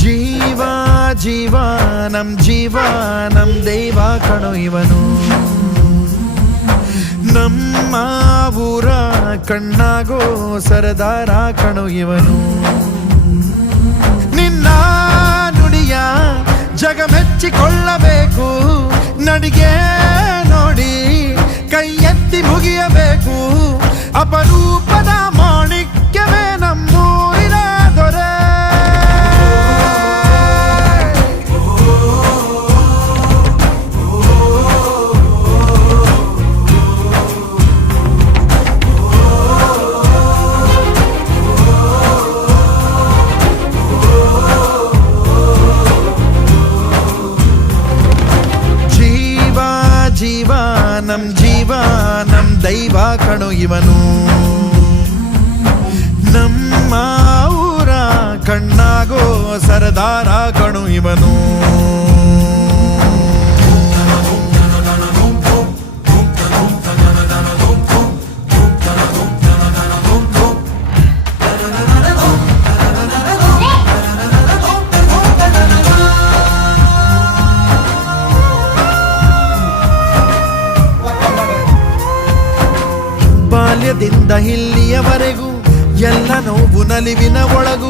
ಜೀವ ಜೀವ ನಮ್ ದೈವ ಕಣೋ ಇವನು, ನಮ್ಮ ಊರ ಕಣ್ಣಾಗೋ ಸರದಾರ ಕಣೋ ಇವನು. ನಿನ್ನ ನುಡಿಯ ಜಗ ಮೆಚ್ಚಿಕೊಳ್ಳಬೇಕು, ನಡಿಗೆ ನೋಡಿ ಕೈ ಎತ್ತಿ ಮುಗಿಯಬೇಕು. ಅಪರೂಪದ ಮಾಣಿಕ್ಯವೇ ನಮ್ಮೂರಿನ ದೊರೆ. ಜೀವ ನಮ್ ದೈವ ಕಣೋ ಇವನು, ನಮ್ಮ ಊರ ಕಣ್ಣಾಗೋ ಸರದಾರ ಕಣೋ ಇವನು. ಬಾಲ್ಯದಿಂದ ಇಲ್ಲಿಯವರೆಗೂ ಎಲ್ಲ ನೋವು ನಲಿವಿನ ಒಳಗು